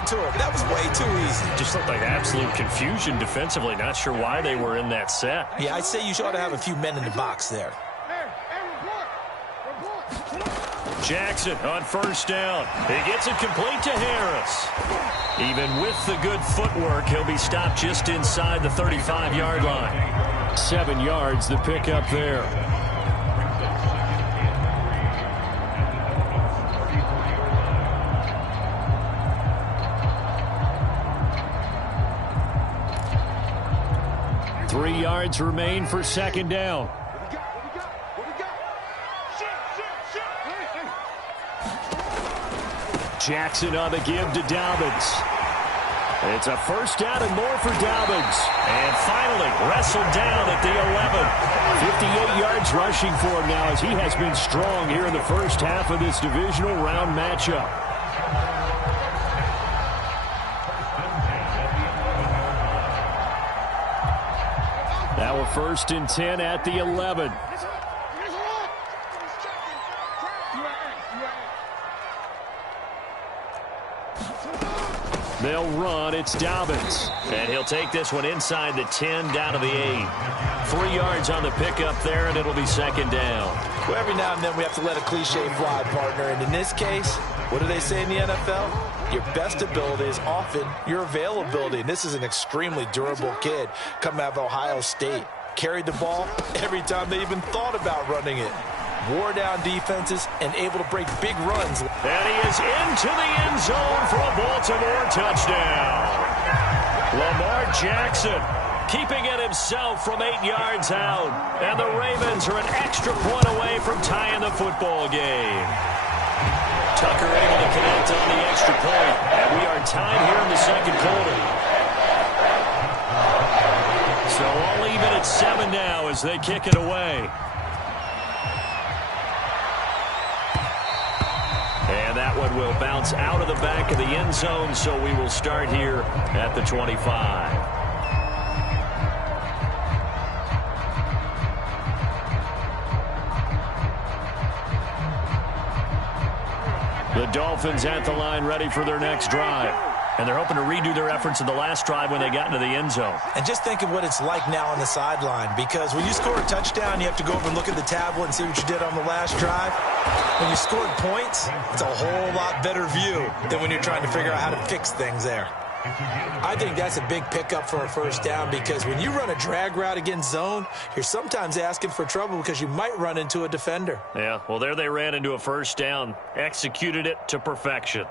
it to him. That was way too easy. Just looked like absolute confusion defensively. Not sure why they were in that set. Yeah, I'd say you ought to have a few men in the box there. Jackson on first down. He gets it complete to Harris. Even with the good footwork, he'll be stopped just inside the 35-yard line. 7 yards, the pickup there. Three yards remain for second down. Jackson on the give to Dobbins. It's a first down and more for Dobbins. And finally wrestled down at the 11. 58 yards rushing for him now as he has been strong here in the first half of this divisional round matchup. Now a 1st and 10 at the 11. They'll run. It's Dobbins. And he'll take this one inside the 10 down to the 8. 3 yards on the pickup there, and it'll be second down. Well, every now and then we have to let a cliche fly, partner. And in this case, what do they say in the NFL? Your best ability is often your availability. And this is an extremely durable kid coming out of Ohio State. Carried the ball every time they even thought about running it. Wore down defenses and able to break big runs. And he is into the end zone for a Baltimore touchdown. Lamar Jackson keeping it himself from 8 yards out. And the Ravens are an extra point away from tying the football game. Tucker able to connect on the extra point. And we are tied here in the second quarter. So all even at 7 now as they kick it away. And that one will bounce out of the back of the end zone, so we will start here at the 25. The Dolphins at the line ready for their next drive. And they're hoping to redo their efforts in the last drive when they got into the end zone. And just think of what it's like now on the sideline, because when you score a touchdown, you have to go over and look at the tablet and see what you did on the last drive. When you scored points, it's a whole lot better view than when you're trying to figure out how to fix things there. I think that's a big pickup for a first down, because when you run a drag route against zone, you're sometimes asking for trouble because you might run into a defender. Yeah, well, there they ran into a first down, executed it to perfection.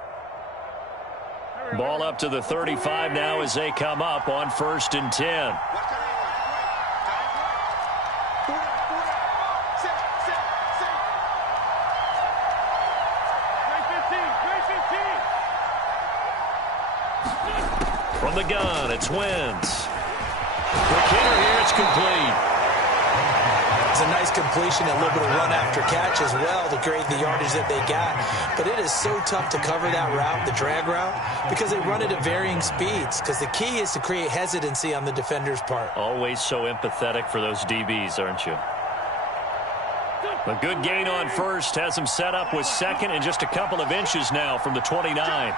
Ball up to the 35 now as they come up on 1st and 10. From the gun, it's Wentz. Quick hitter here, it's complete. It's a nice completion, a little bit of run after catch as well to create the yardage that they got. But it is so tough to cover that route, the drag route, because they run it at varying speeds. Because the key is to create hesitancy on the defender's part. Always so empathetic for those DBs, aren't you? A good gain on first has him set up with second and just a couple of inches now from the 29.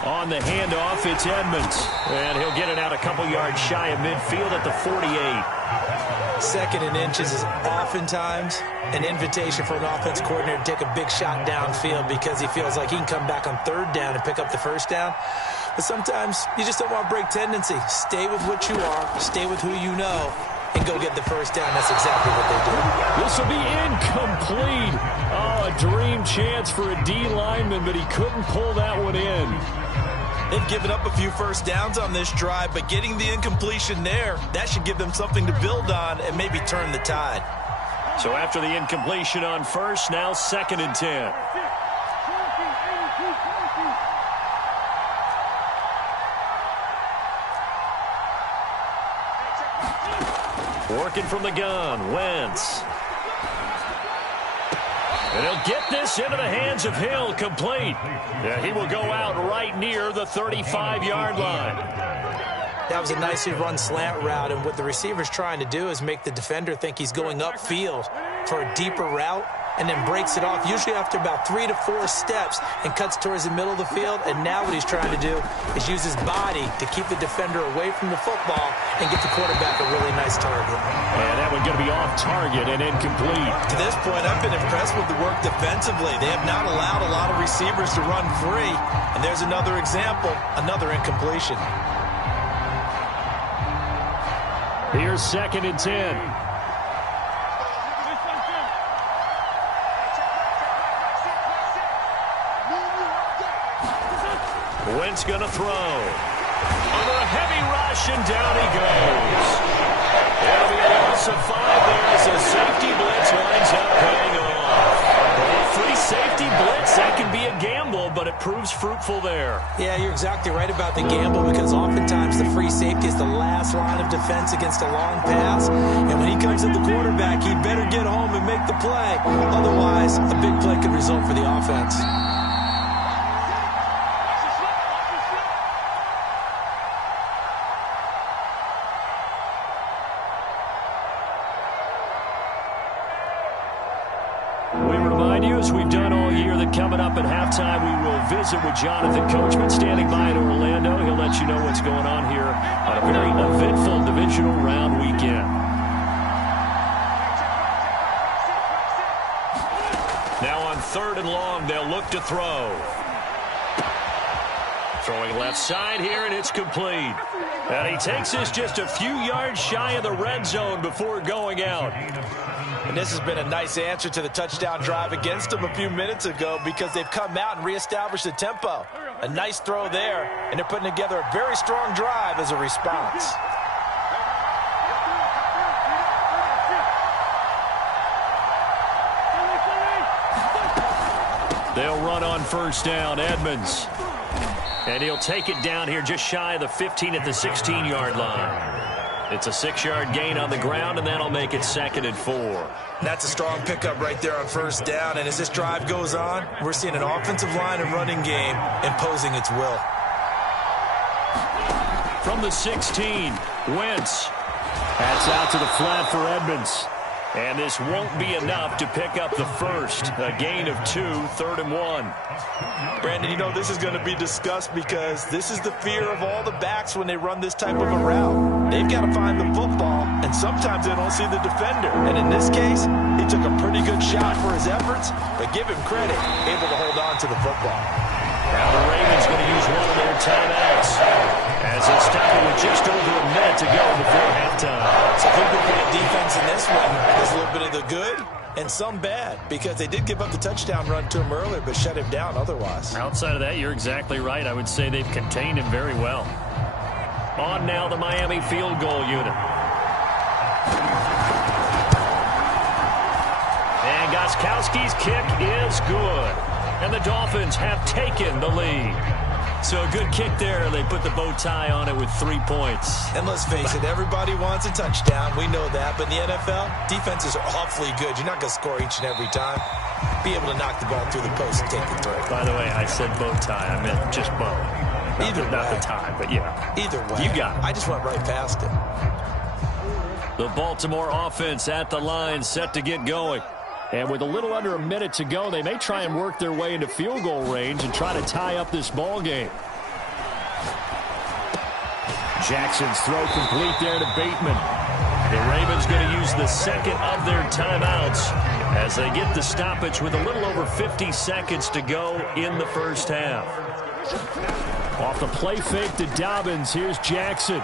On the handoff, it's Edmonds. And he'll get it out a couple yards shy of midfield at the 48. Second and inches is oftentimes an invitation for an offense coordinator to take a big shot downfield because he feels like he can come back on 3rd down and pick up the first down. But sometimes you just don't want to break tendency. Stay with what you are, stay with who you know, and go get the first down. That's exactly what they do. This will be incomplete. Oh, a dream chance for a D lineman, but he couldn't pull that one in. They've given up a few first downs on this drive, but getting the incompletion there, that should give them something to build on and maybe turn the tide. So after the incompletion on first, now 2nd and 10. Working from the gun, Wentz. And he'll get this into the hands of Hill, complete. Yeah, he will go out right near the 35-yard line. That was a nicely run slant route, and what the receiver's trying to do is make the defender think he's going upfield for a deeper route, and then breaks it off, usually after about 3 to 4 steps, and cuts towards the middle of the field. And now what he's trying to do is use his body to keep the defender away from the football and get the quarterback a really nice target. And that one going to be off target and incomplete. To this point, I've been impressed with the work defensively. They have not allowed a lot of receivers to run free. And there's another example, another incompletion. Here's 2nd and 10. Wentz going to throw. Under a heavy rush, and down he goes. It'll be a loss of 5 there as a safety blitz winds up paying off. Well, free safety blitz, that can be a gamble, but it proves fruitful there. Yeah, you're exactly right about the gamble, because oftentimes the free safety is the last line of defense against a long pass. And when he comes at the quarterback, he better get home and make the play. Otherwise, a big play could result for the offense. As we've done all year, that coming up at halftime, we will visit with Jonathan Coachman standing by in Orlando. He'll let you know what's going on here on a very eventful divisional round weekend. Now on 3rd and long, they'll look to throw. Throwing left side here, and it's complete. And he takes this just a few yards shy of the red zone before going out. And this has been a nice answer to the touchdown drive against them a few minutes ago, because they've come out and reestablished the tempo. A nice throw there, and they're putting together a very strong drive as a response. They'll run on 1st down, Edmonds. And he'll take it down here just shy of the 15 at the 16-yard line. It's a 6-yard gain on the ground, and that'll make it 2nd and 4. That's a strong pickup right there on 1st down. And as this drive goes on, we're seeing an offensive line and running game imposing its will. From the 16, Wentz. That's out to the flat for Edmonds. And this won't be enough to pick up the first. A gain of 2, 3rd and 1. Brandon, you know this is going to be discussed, because this is the fear of all the backs when they run this type of a route. They've got to find the football, and sometimes they don't see the defender. And in this case, he took a pretty good shot for his efforts, but give him credit, able to hold on to the football. Now the Ravens going to use one of their timeouts as they stop it with just over a minute to go before halftime. So I think they're playing defense in this one. There's a little bit of the good and some bad, because they did give up the touchdown run to him earlier, but shut him down otherwise. Outside of that, you're exactly right. I would say they've contained him very well. On now the Miami field goal unit. And Gostkowski's kick is good. And the Dolphins have taken the lead. So a good kick there. They put the bow tie on it with 3 points. And let's face it, everybody wants a touchdown. We know that. But in the NFL, defenses are awfully good. You're not going to score each and every time. Be able to knock the ball through the post and take the throw. By the way, I said bow tie. I meant just bow. Not the tie, but yeah. Either way. You got it. I just went right past it. The Baltimore offense at the line, set to get going. And with a little under a minute to go, they may try and work their way into field goal range and try to tie up this ball game. Jackson's throw complete there to Bateman. The Ravens going to use the 2nd of their timeouts as they get the stoppage with a little over 50 seconds to go in the first half. Off the play fake to Dobbins, here's Jackson.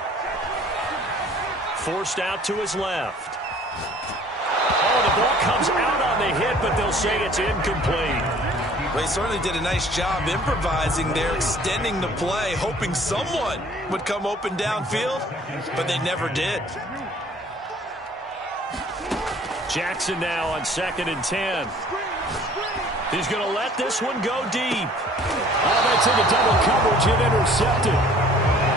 Forced out to his left. Oh, the ball comes out on the hit, but they'll say it's incomplete. Well, he certainly did a nice job improvising there, extending the play, hoping someone would come open downfield, but they never did. Jackson now on 2nd and 10. He's going to let this one go deep. Oh, that's into double coverage and intercepted.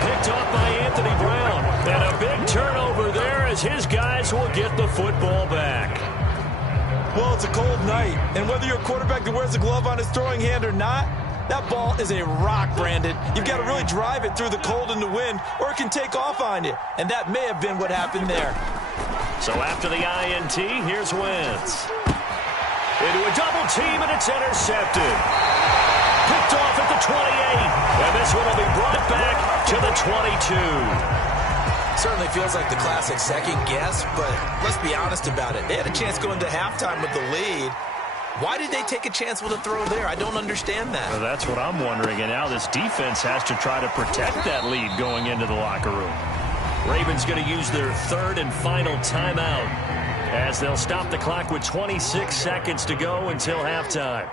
Picked off by Anthony Brown. And a big turnover there as his guys will get the football back. Well, it's a cold night, and whether you're a quarterback that wears a glove on his throwing hand or not, that ball is a rock, Brandon. You've got to really drive it through the cold and the wind, or it can take off on you. And that may have been what happened there. So after the INT, here's Wentz. Into a double team, and it's intercepted. Picked off at the 28. And this one will be brought back to the 22. Certainly feels like the classic second guess, but let's be honest about it. They had a chance going to halftime with the lead. Why did they take a chance with a throw there? I don't understand that. Well, that's what I'm wondering. And now this defense has to try to protect that lead going into the locker room. Ravens going to use their third and final timeout as they'll stop the clock with 26 seconds to go until halftime.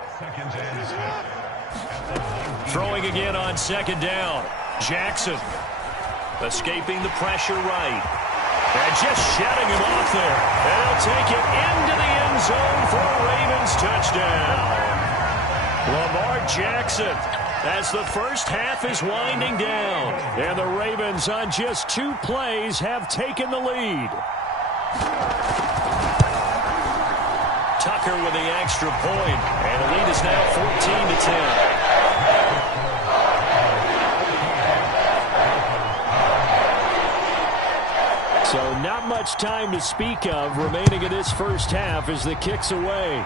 Throwing again on second down. Jackson escaping the pressure right. And just shutting him off there. And he'll take it into the end zone for a Ravens touchdown. Lamar Jackson as the first half is winding down. And the Ravens on just 2 plays have taken the lead. Tucker with the extra point. And the lead is now 14-10. So not much time to speak of remaining in this first half as the kick's away.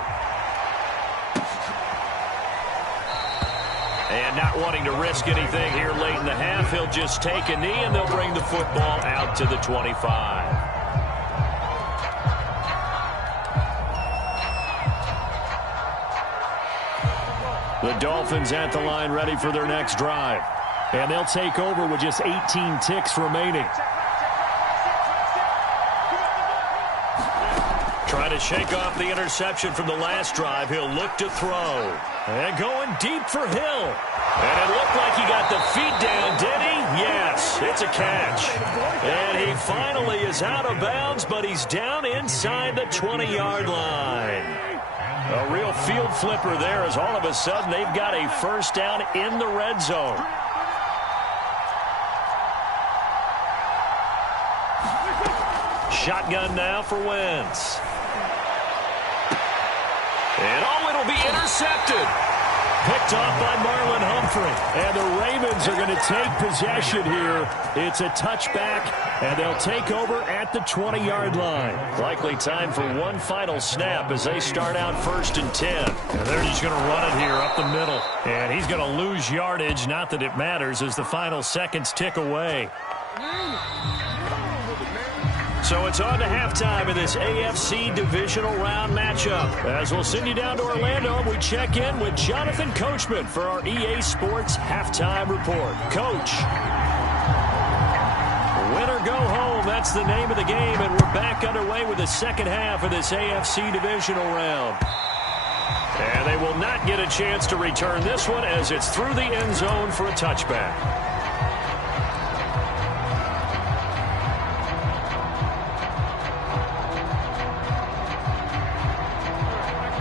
And not wanting to risk anything here late in the half, he'll just take a knee and they'll bring the football out to the 25. The Dolphins at the line ready for their next drive. And they'll take over with just 18 ticks remaining. Trying to shake off the interception from the last drive. He'll look to throw. And going deep for Hill. And it looked like he got the feet down, did he? Yes, it's a catch. And he finally is out of bounds, but he's down inside the 20-yard line. A real field flipper there as all of a sudden they've got a first down in the red zone. Shotgun now for Wentz. And it'll be intercepted. Picked off by Marlon Humphrey. And the Ravens are going to take possession here. It's a touchback, and they'll take over at the 20-yard line. Likely time for one final snap as they start out 1st and 10. And they're just going to run it here up the middle. And he's going to lose yardage, not that it matters, as the final seconds tick away. So it's on to halftime in this AFC divisional round matchup. As we'll send you down to Orlando, and we check in with Jonathan Coachman for our EA Sports Halftime Report. Coach. Win or go home, that's the name of the game, and we're back underway with the second half of this AFC divisional round. And they will not get a chance to return this one as it's through the end zone for a touchback.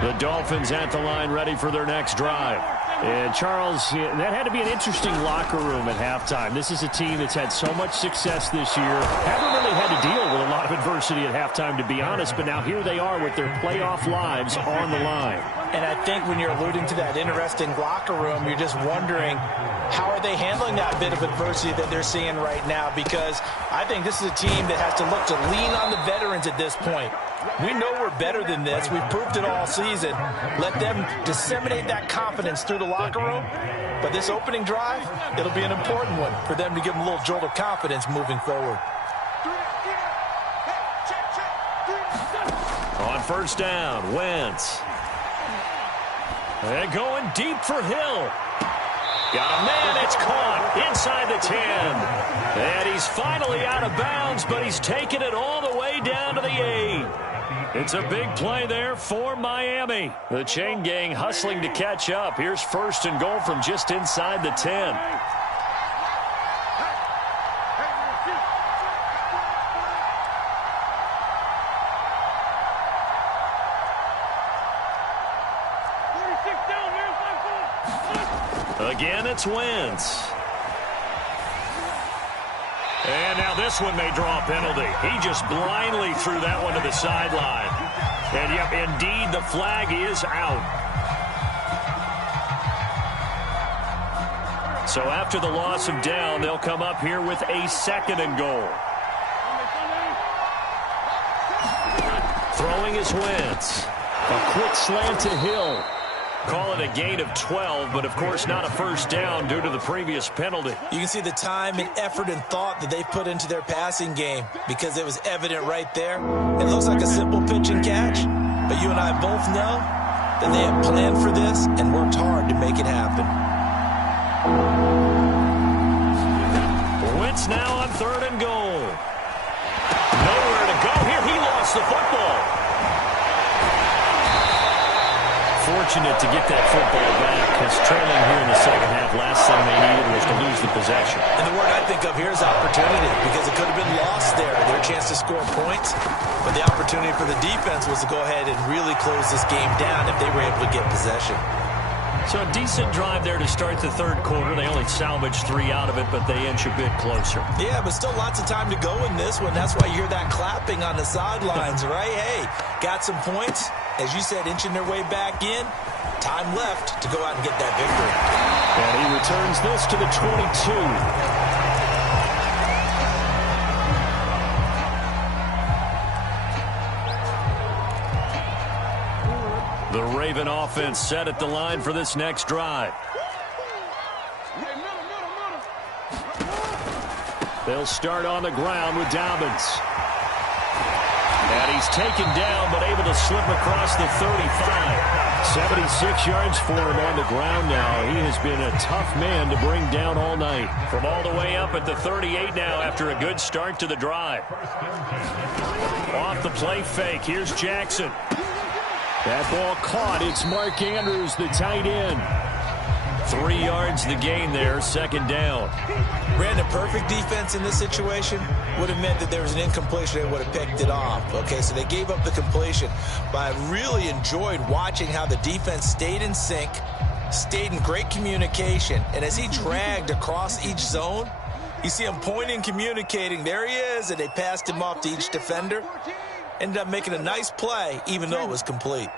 The Dolphins at the line ready for their next drive. And Charles, that had to be an interesting locker room at halftime. This is a team that's had so much success this year. Haven't really had to deal with a lot of adversity at halftime, to be honest, but now here they are with their playoff lives on the line. And I think when you're alluding to that interesting locker room, you're just wondering, how are they handling that bit of adversity that they're seeing right now? Because I think this is a team that has to look to lean on the veterans at this point. We know we're better than this. We've proved it all season. Let them disseminate that confidence through the locker room. But this opening drive, it'll be an important one for them to give them a little jolt of confidence moving forward. On first down, Wentz. And going deep for Hill. Got a man, it's caught inside the 10. And he's finally out of bounds, but he's taken it all the way down to the 8. It's a big play there for Miami. The chain gang hustling to catch up. Here's 1st and goal from just inside the 10. Again, it's Wentz. And now this one may draw a penalty. He just blindly threw that one to the sideline. And, yep, indeed, the flag is out. So after the loss of down, they'll come up here with a 2nd and goal. Throwing is Wentz. A quick slant to Hill. Call it a gain of 12, but of course not a first down due to the previous penalty. You can see the time and effort and thought that they put into their passing game because it was evident right there. It looks like a simple pitch and catch, but you and I both know that they have planned for this and worked hard to make it happen. Wentz now on 3rd and goal. Nowhere to go here. He lost the football. Fortunate to get that football back, because trailing here in the second half, last thing they needed was to lose the possession. And the word I think of here is opportunity, because it could have been lost there, their chance to score points. But the opportunity for the defense was to go ahead and really close this game down if they were able to get possession. So a decent drive there to start the third quarter. They only salvaged 3 out of it, but they inch a bit closer. Yeah, but still lots of time to go in this one. That's why you hear that clapping on the sidelines, right? Hey, got some points. As you said, inching their way back in. Time left to go out and get that victory. And he returns this to the 22. The Raven offense set at the line for this next drive. They'll start on the ground with Dobbins. And he's taken down, but able to slip across the 35. 76 yards for him on the ground now. He has been a tough man to bring down all night. From all the way up at the 38 now after a good start to the drive. Off the play fake. Here's Jackson. That ball caught. It's Mark Andrews, the tight end. 3 yards the gain there, 2nd down. Brandon, perfect defense in this situation would have meant that there was an incompletion. They would have picked it off. Okay, so they gave up the completion. But I really enjoyed watching how the defense stayed in sync, stayed in great communication. And as he dragged across each zone, you see him pointing, communicating. There he is, and they passed him off to each defender. Ended up making a nice play, even though it was complete.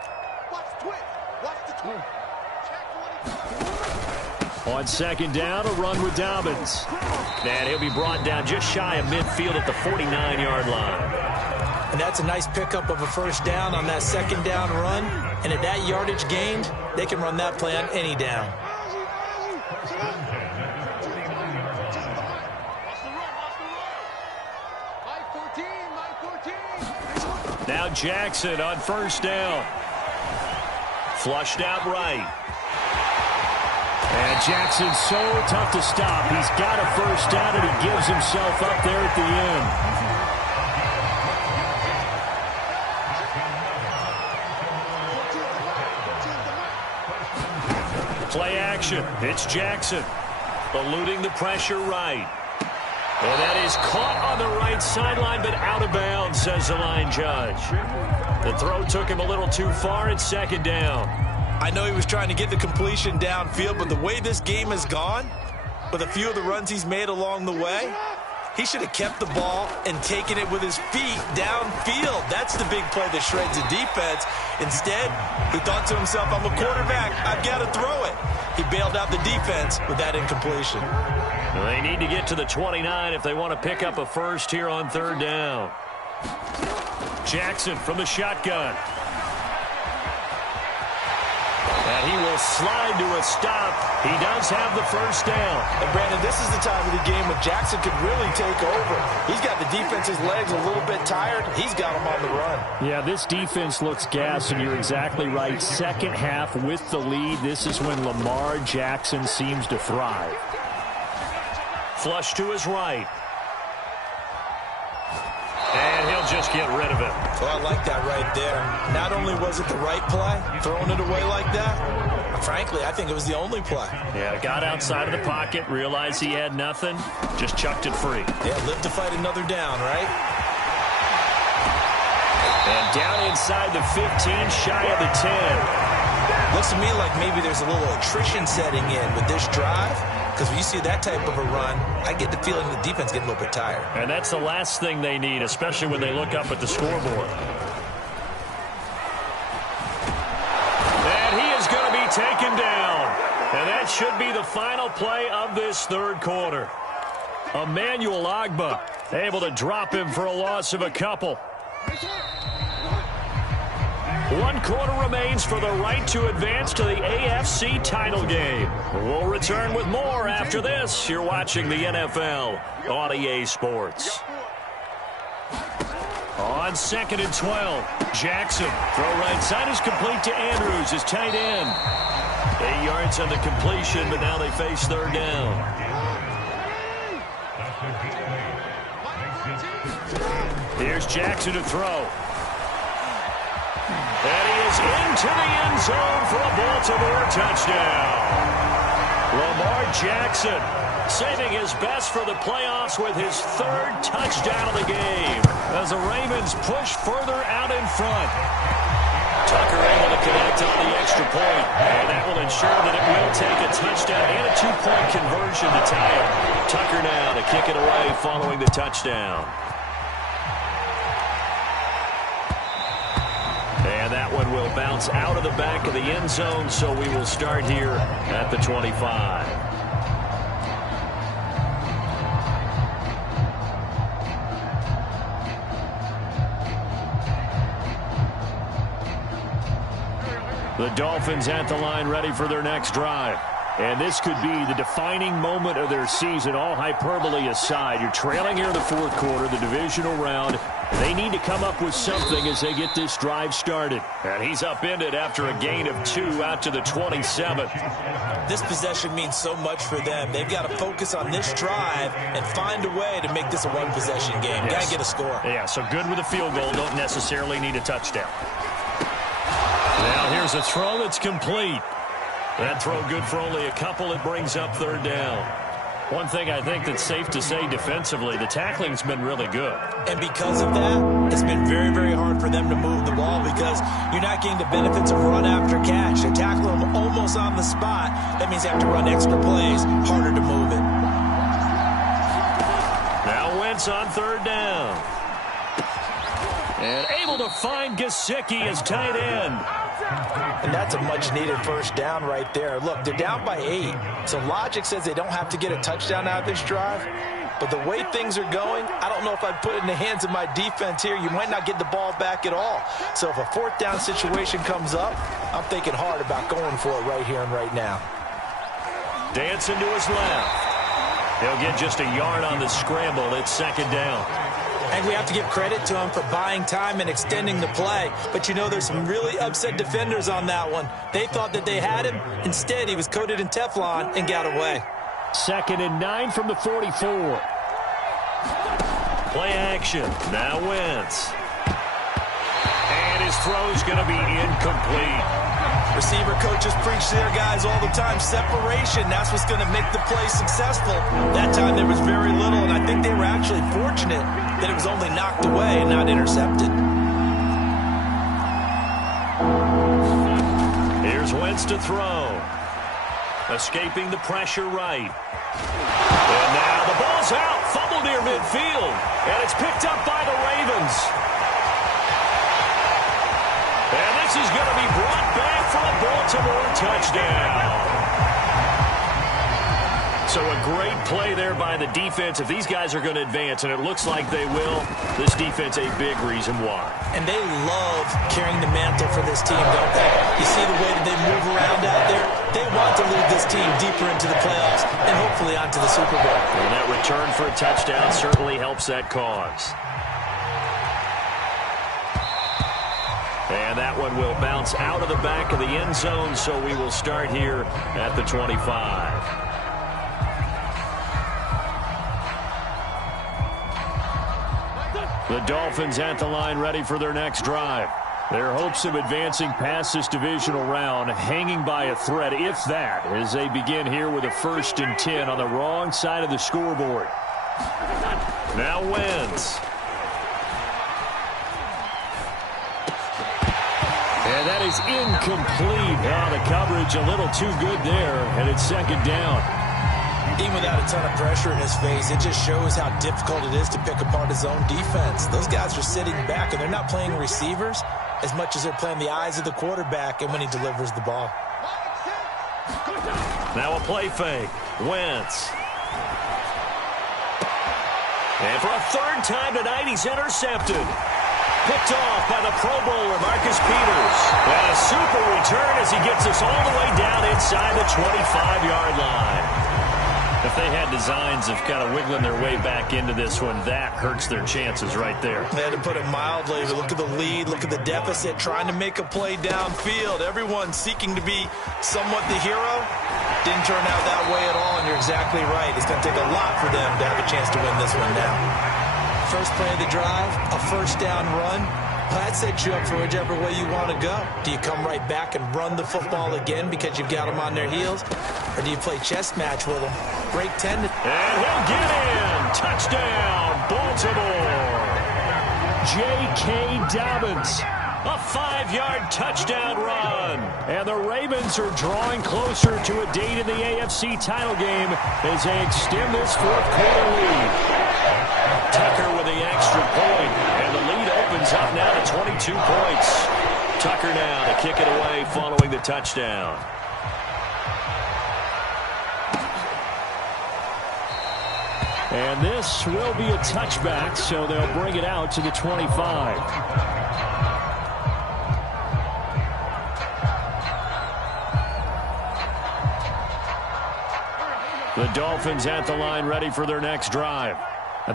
On 2nd down, a run with Dobbins. And he'll be brought down just shy of midfield at the 49-yard line. And that's a nice pickup of a first down on that 2nd down run. And at that yardage gained, they can run that play on any down. Now Jackson on 1st down. Flushed out right. And Jackson's so tough to stop. He's got a first down, and he gives himself up there at the end. Play action. It's Jackson. Eluding the pressure right. And that is caught on the right sideline, but out of bounds, says the line judge. The throw took him a little too far. It's 2nd down. I know he was trying to get the completion downfield, but the way this game has gone, with a few of the runs he's made along the way, he should have kept the ball and taken it with his feet downfield. That's the big play that shreds the defense. Instead, he thought to himself, I'm a quarterback, I've got to throw it. He bailed out the defense with that incompletion. They need to get to the 29 if they want to pick up a first here on 3rd down. Jackson from the shotgun. And he will slide to a stop. He does have the first down. And Brandon, this is the time of the game when Jackson could really take over. He's got the defense's legs a little bit tired. He's got them on the run. Yeah, this defense looks gassed, and you're exactly right. 2nd half with the lead. This is when Lamar Jackson seems to thrive. Flush to his right. And he'll just get rid of it. Well, I like that right there. Not only was it the right play, throwing it away like that, frankly, I think it was the only play. Yeah, got outside of the pocket, realized he had nothing, just chucked it free. Yeah, live to fight another down, right? And down inside the 15, shy of the 10. Looks to me like maybe there's a little attrition setting in with this drive. Because when you see that type of a run, I get the feeling the defense getting a little bit tired. And that's the last thing they need, especially when they look up at the scoreboard. And he is going to be taken down. And that should be the final play of this 3rd quarter. Emmanuel Ogbah able to drop him for a loss of a couple. 1 quarter remains for the right to advance to the AFC title game. We'll return with more after this. You're watching the NFL on EA Sports. On 2nd and 12, Jackson. Throw right side is complete to Andrews, his tight end. 8 yards on the completion, but now they face 3rd down. Here's Jackson to throw. And he is into the end zone for a Baltimore touchdown. Lamar Jackson saving his best for the playoffs with his 3rd touchdown of the game as the Ravens push further out in front. Tucker able to connect on the extra point, and that will ensure that it will take a touchdown and a 2-point conversion to tie it. Tucker now to kick it away following the touchdown. And that one will bounce out of the back of the end zone, so we will start here at the 25. The Dolphins at the line ready for their next drive. And this could be the defining moment of their season, all hyperbole aside. You're trailing here in the 4th quarter, the divisional round. They need to come up with something as they get this drive started. And he's upended after a gain of 2 out to the 27th. This possession means so much for them. They've got to focus on this drive and find a way to make this a one-possession game. Yes. Got to get a score. Yeah, so good with a field goal. Don't necessarily need a touchdown. Now here's a throw that's complete. That throw good for only a couple. It brings up 3rd down. One thing I think that's safe to say defensively, the tackling's been really good. And because of that, it's been very, very hard for them to move the ball because you're not getting the benefits of run after catch. They're tackling them almost on the spot. That means they have to run extra plays, harder to move it. Now Wentz on 3rd down. And able to find Gesicki as tight end. And that's a much-needed 1st down right there. Look, they're down by 8, so logic says they don't have to get a touchdown out of this drive. But the way things are going, I don't know if I'd put it in the hands of my defense here. You might not get the ball back at all. So if a 4th down situation comes up, I'm thinking hard about going for it right here and right now. Dancing to his left. He'll get just a yard on the scramble. It's 2nd down. And we have to give credit to him for buying time and extending the play. But, you know, there's some really upset defenders on that one. They thought that they had him. Instead, he was coated in Teflon and got away. 2nd and 9 from the 44. Play action. Now Wentz. And his throw's going to be incomplete. Receiver coaches preach to their guys all the time. Separation, that's what's going to make the play successful. That time there was very little, and I think they were actually fortunate that it was only knocked away and not intercepted. Here's Wentz to throw. Escaping the pressure right. And now the ball's out. Fumble near midfield. And it's picked up by the Ravens. And this is going to be brought back for a Baltimore touchdown. So a great play there by the defense. If these guys are going to advance, and it looks like they will, this defense a big reason why. And they love carrying the mantle for this team, don't they? You see the way that they move around out there? They want to lead this team deeper into the playoffs and hopefully onto the Super Bowl. And that return for a touchdown certainly helps that cause. And that one will bounce out of the back of the end zone, so we will start here at the 25. The Dolphins at the line ready for their next drive. Their hopes of advancing past this divisional round hanging by a thread, if that, as they begin here with a 1st and 10 on the wrong side of the scoreboard. Now Wentz. And that is incomplete. Oh, the coverage a little too good there, and it's 2nd down. Even without a ton of pressure in his face, it just shows how difficult it is to pick apart his own defense. Those guys are sitting back, and they're not playing receivers as much as they're playing the eyes of the quarterback and when he delivers the ball. Now a play fake. Wentz. And for a 3rd time tonight, he's intercepted. Picked off by the Pro Bowler, Marcus Peters. And a super return as he gets us all the way down inside the 25-yard line. If they had designs of kind of wiggling their way back into this one, that hurts their chances right there. They had to put it mildly. Look at the lead, look at the deficit, trying to make a play downfield. Everyone seeking to be somewhat the hero. Didn't turn out that way at all, and you're exactly right. It's going to take a lot for them to have a chance to win this one now. First play of the drive, a first down run. That sets you up for whichever way you want to go. Do you come right back and run the football again because you've got them on their heels? Or do you play chess match with them? Break 10. And he'll get in. Touchdown, Baltimore. J.K. Dobbins. A 5-yard touchdown run. And the Ravens are drawing closer to a date in the AFC title game as they extend this fourth-quarter lead. Tucker with the extra point, and the lead opens up now to 22 points. Tucker now to kick it away following the touchdown. And this will be a touchback, so they'll bring it out to the 25. The Dolphins at the line ready for their next drive.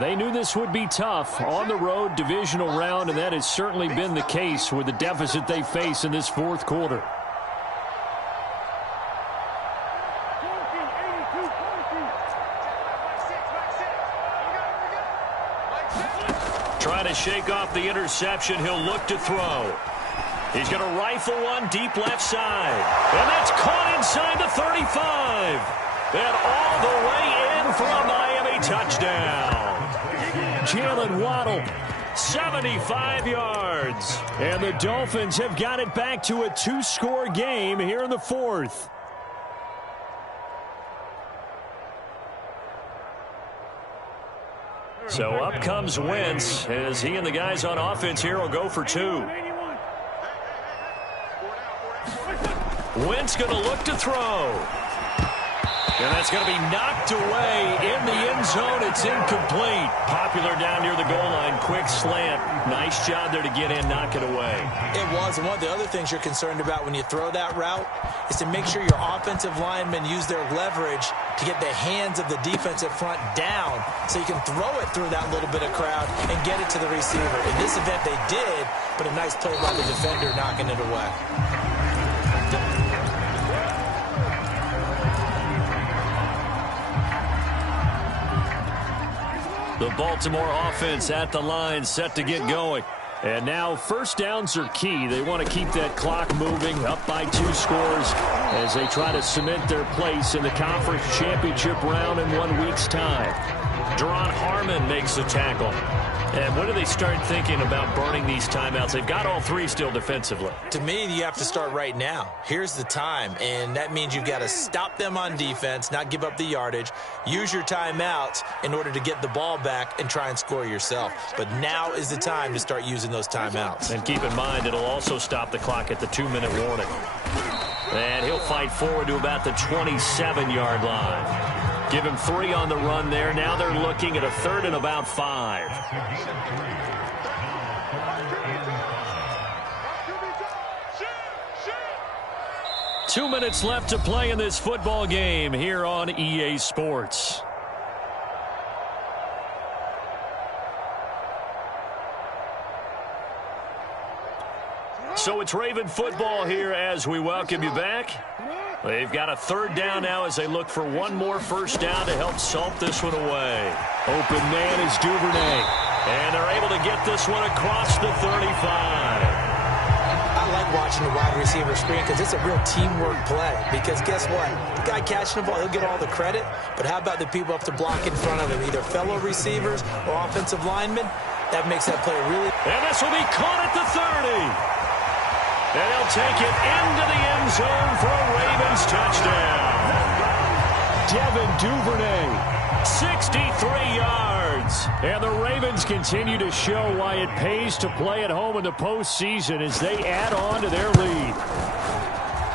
They knew this would be tough on the road divisional round, and that has certainly been the case with the deficit they face in this fourth quarter. Trying to shake off the interception. He'll look to throw. He's going to rifle one deep left side. And that's caught inside the 35. And all the way in for a Miami touchdown. Jalen Waddle, 75 yards. And the Dolphins have got it back to a 2-score game here in the fourth. So up comes Wentz as he and the guys on offense here will go for 2. Wentz going to look to throw. And that's going to be knocked away in the end zone. It's incomplete. Popular down near the goal line. Quick slant. Nice job there to get in, knock it away. It was. And one of the other things you're concerned about when you throw that route is to make sure your offensive linemen use their leverage to get the hands of the defensive front down so you can throw it through that little bit of crowd and get it to the receiver. In this event, they did, but a nice play by the defender knocking it away. The Baltimore offense at the line, set to get going. And now first downs are key. They want to keep that clock moving, up by 2 scores as they try to cement their place in the conference championship round in 1 week's time. Deron Harmon makes the tackle. And when do they start thinking about burning these timeouts? They've got all 3 still defensively. To me, you have to start right now. Here's the time, and that means you've got to stop them on defense, not give up the yardage, use your timeouts in order to get the ball back and try and score yourself. But now is the time to start using those timeouts. And keep in mind, it'll also stop the clock at the 2-minute warning. And he'll fight forward to about the 27-yard line. Give him 3 on the run there. Now they're looking at a 3rd and about 5. 2 minutes left to play in this football game here on EA Sports. So it's Raven football here as we welcome you back. They've got a 3rd down now as they look for one more first down to help salt this one away. Open man is Duvernay. And they're able to get this one across the 35. I like watching the wide receiver screen because it's a real teamwork play. Because guess what? The guy catching the ball, he'll get all the credit. But how about the people up to block in front of him, either fellow receivers or offensive linemen? That makes that play really... And this will be caught at the 30. And he'll take it into the end zone for a Ravens touchdown. Devin Duvernay, 63 yards. And the Ravens continue to show why it pays to play at home in the postseason as they add on to their lead.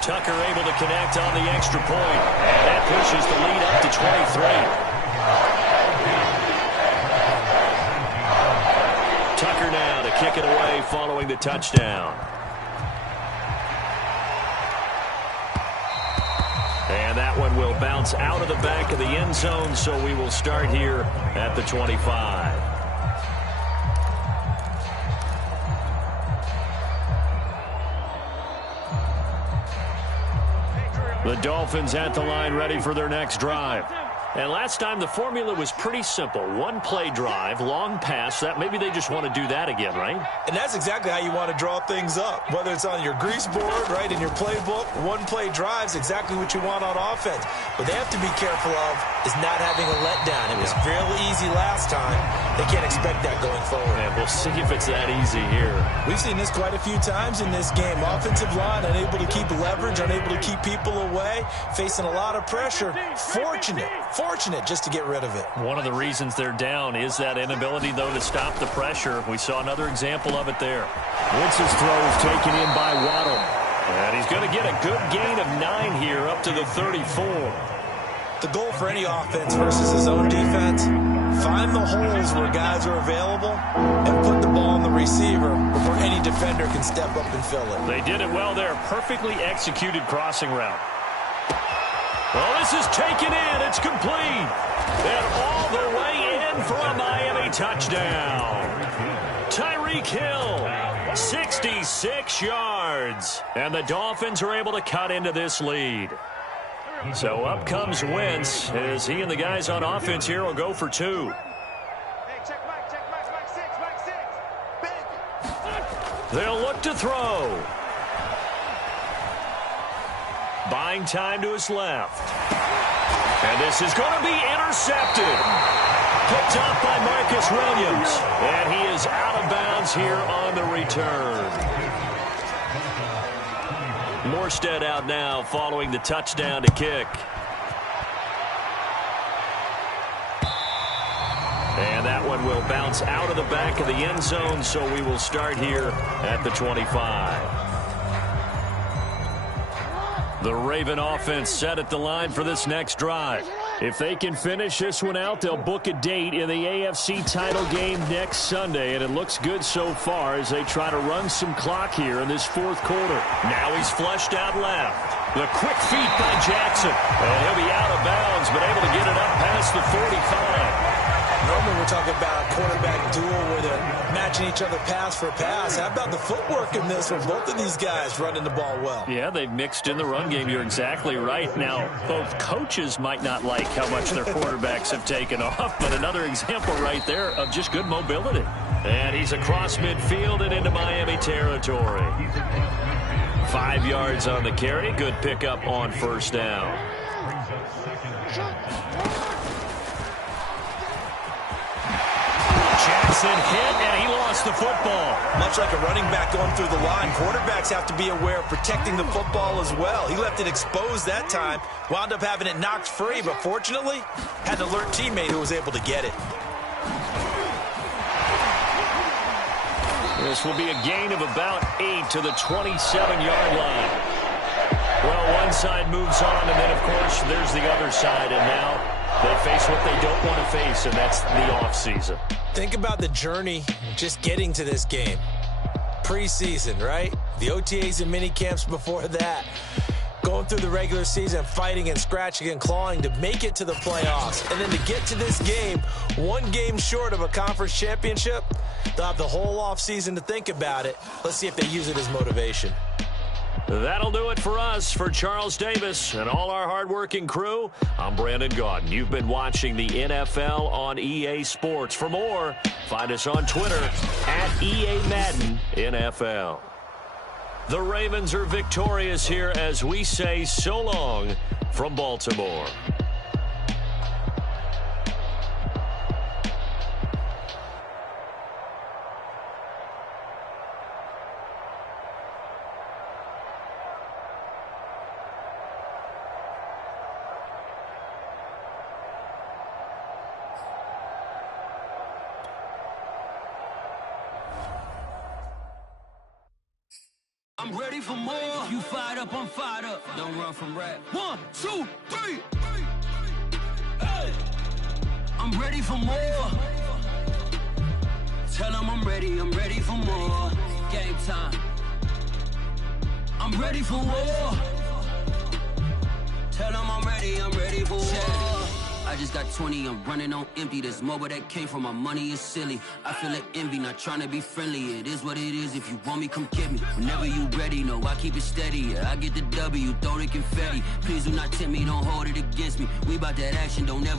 Tucker able to connect on the extra point. And that pushes the lead up to 23. Tucker now to kick it away the touchdown. And that one will bounce out of the back of the end zone, so we will start here at the 25. The Dolphins at the line, ready for their next drive. And last time the formula was pretty simple. One play drive, long pass. That maybe they just want to do that again, right? And that's exactly how you want to draw things up. Whether it's on your grease board, right, in your playbook, one play drive's exactly what you want on offense. What they have to be careful of is not having a letdown. It was fairly easy last time. They can't expect that going forward. And we'll see if it's that easy here. We've seen this quite a few times in this game. Offensive line unable to keep leverage, unable to keep people away, facing a lot of pressure. Fortunate just to get rid of it. One of the reasons they're down is that inability, though, to stop the pressure. We saw another example of it there. Wentz's throw is taken in by Waddle. And he's going to get a good gain of 9 here up to the 34. The goal for any offense versus his own defense, find the holes where guys are available and put the ball on the receiver before any defender can step up and fill it. They did it well there. Perfectly executed crossing route. Well, this is taken in. It's complete. And all the way in for a Miami touchdown. Tyreek Hill, 66 yards. And the Dolphins are able to cut into this lead. So up comes Wentz as he and the guys on offense here will go for 2. They'll look to throw. Buying time to his left. And this is going to be intercepted. Picked off by Marcus Williams. And he is out of bounds here on the return. Morstead out now following the touchdown to kick. And that one will bounce out of the back of the end zone, so we will start here at the 25. The Raven offense set at the line for this next drive. If they can finish this one out, they'll book a date in the AFC title game next Sunday, and it looks good so far as they try to run some clock here in this fourth quarter. Now he's flushed out left. The quick feet by Jackson, and he'll be out of bounds, but able to get it up past the 45. Normally we're talking about a quarterback duel where they're matching each other pass for pass. How about the footwork in this with both of these guys running the ball well? Yeah, they've mixed in the run game. You're exactly right. Now, both coaches might not like how much their quarterbacks have taken off, but another example right there of just good mobility. And he's across midfield and into Miami territory. 5 yards on the carry. Good pickup on first down. Jackson hit, and he lost the football. Much like a running back going through the line, quarterbacks have to be aware of protecting the football as well. He left it exposed that time, wound up having it knocked free, but fortunately, had an alert teammate who was able to get it. This will be a gain of about 8 to the 27-yard line. Well, one side moves on, and then, of course, there's the other side, and now they face what they don't want to face, and that's the offseason. Think about the journey just getting to this game. Preseason, right? The OTAs and mini camps before that. Going through the regular season, fighting and scratching and clawing to make it to the playoffs. And then to get to this game, one game short of a conference championship, they'll have the whole offseason to think about it. Let's see if they use it as motivation. That'll do it for us. For Charles Davis and all our hardworking crew, I'm Brandon Gaudin. You've been watching the NFL on EA Sports. For more, find us on Twitter at EA Madden NFL. The Ravens are victorious here as we say so long from Baltimore. I'm ready for more. You fired up, I'm fired up. Don't run from rap. 1, 2, 3. Hey. I'm ready for more. Tell them I'm ready for more. game time. I'm ready for war. Tell them I'm ready for war. I just got 20, I'm running on empty. This mobile that came from my money is silly. I feel like envy, not trying to be friendly. It is what it is, if you want me, come get me. Whenever you ready, no, I keep it steady. Yeah, I get the W, throw the confetti. Please do not tempt me, don't hold it against me. We bout that action, don't ever